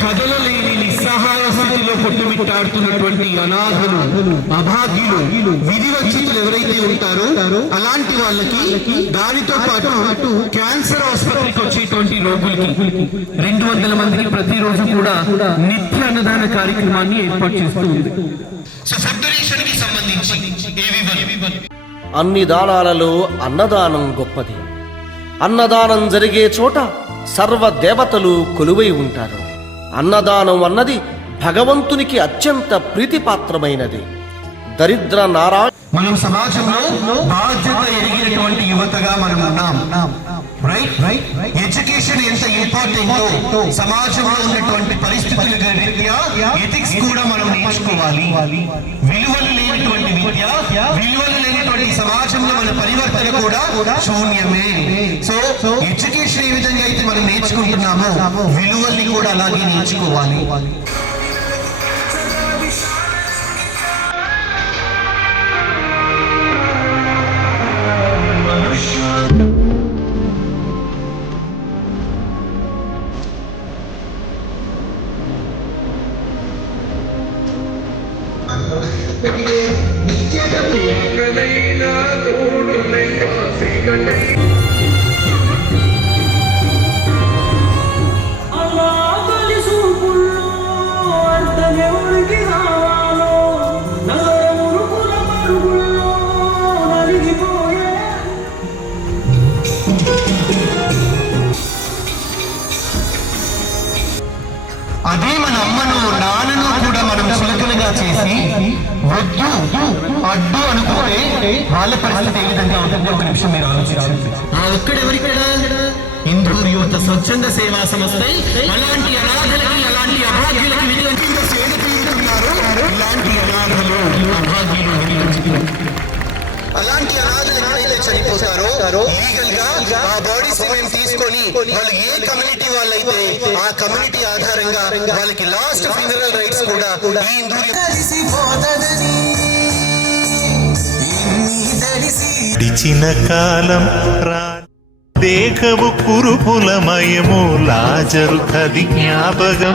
కదలలేని నిస్సహాయ స్థితిలో కొట్టుమిట్టాడుతున్నటువంటి అనాథలు అభాగ్యులు విధి వచ్చితులు ఎవరైతే ఉంటారో అలాంటి వాళ్ళకి దానితో పాటు అటు క్యాన్సర్ ఆసుపత్రికి వచ్చేటువంటి రోగులకి రెండు వందల మందికి ప్రతిరోజు కూడా నిత్య అన్నదాన కార్యక్రమాన్ని ఏర్పాటు చేస్తూ ఉంది. అన్ని దానాలలో అన్నదానం గొప్పది. అన్నదానం జరిగే చోట సర్వ దేవతలు కొలువై ఉంటారు. అన్నదానం అన్నది భగవంతునికి అత్యంత ప్రీతిపాత్రమైనది. దరిద్ర నారాయణ మనం సమాజంలో బాధ్యత ఎరిగినటువంటి యువతగా మనం ఉన్నాం. రైట్ రైట్ ఎడ్యుకేషన్ ఎంత ఇంపార్టెంట్ సమాజంలో ఉన్నటువంటి పరిస్థితుల రీత్యా ఎథిక్స్ కూడా మనం నేర్చుకోవాలి. విలువలు లేనటువంటి విద్య విలువలు లేనటువంటి సమాజంలో మన పరివర్తన కూడా శూన్యమే. సో ఎడ్యుకేషన్ ఏ విధంగా అయితే మనం నేర్చుకుంటున్నామో విలువల్ని కూడా అలాగే నేర్చుకోవాలి. అదే మన అమ్మను నాన్నను కూడా మనం చులకనగా చేసి వద్దు అడ్డు అనుకుంటే వాళ్ళ పరిస్థితి ఏ విధంగా ఉంటుంది ఒక నిమిషం మీరు ఆలోచించండి. ఆ ఒక్కడెవరిక్కడ ఇందూరు యువత స్వచ్ఛంద సేవా సంస్థ అలాంటి అనాథలకి అలాంటి అభాగ్యులకి విధివంతంగా ఇలాంటి అనాథలు అభాగ్యులు అలాంటి అనాథలు ఎప్పుడైతే చనిపోతారో లీగల్గా ఆ బాడీస్ మేము తీసుకొని వాళ్ళు ఏ కమ్యూనిటీ వాళ్ళైతే ఆ కమ్యూనిటీ ఆధారంగా వాళ్ళకి లాస్ట్ ఫ్యూనరల్ రైట్స్ కూడా ఈ గడిచిన కాలం రా కురుపులమయము లాజరు కది జ్ఞాపకం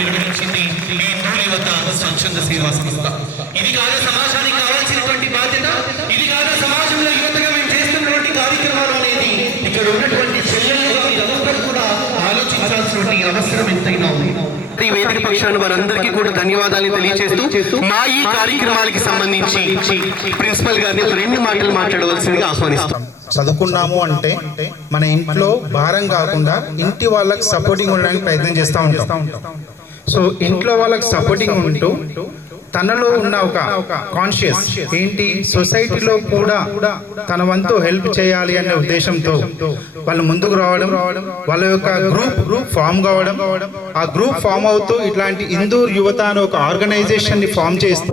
నిర్వహించింది ఈ ఇందూరు వద్ద స్వచ్ఛంద సేవా సంస్థ. ఇది కాదా సమాజానికి కావాల్సినటువంటి బాధ్యత ఇది కాదా సమాజంలో యువతగా మేము చేస్తున్నటువంటి కార్యక్రమాలు అనేది ఇక్కడ ఉన్నటువంటి చెల్లెలుగా మీరందరూ కూడా ఆలోచించాల్సినటువంటి అవసరం ఎంతైనా ఉంది. ఈ వేదిక పక్షాన వారందరికీ కూడా ధన్యవాదాలు తెలియజేస్తూ మా ఈ కార్యక్రమాలకి సంబంధించి ప్రిన్సిపల్ గారిని రెండు మాటలు మాట్లాడవలసిందిగా ఆహ్వానిస్తాం చదువుకున్నాము అంటే మన ఇంట్లో భారం కాకుండా ఇంటి వాళ్ళకి సపోర్టింగ్ ఉండడానికి ప్రయత్నం చేస్తూ ఉంటాం. సో ఇంట్లో వాళ్ళకి సపోర్టింగ్ ఉంటూ తనలో ఉన్న ఒక కాన్షియస్ ఏంటి? సొసైటీలో కూడా తన వంతు హెల్ప్ చేయాలి అనే ఉద్దేశంతో వాళ్ళు ముందుకు రావడం వాళ్ళ యొక్క గ్రూప్ గ్రూప్ ఫామ్ కావడం ఆ గ్రూప్ ఫామ్ అవుతూ ఇట్లాంటి ఇందూర్ యువత అనే ఒక ఆర్గనైజేషన్ని ఫామ్ చేస్తూ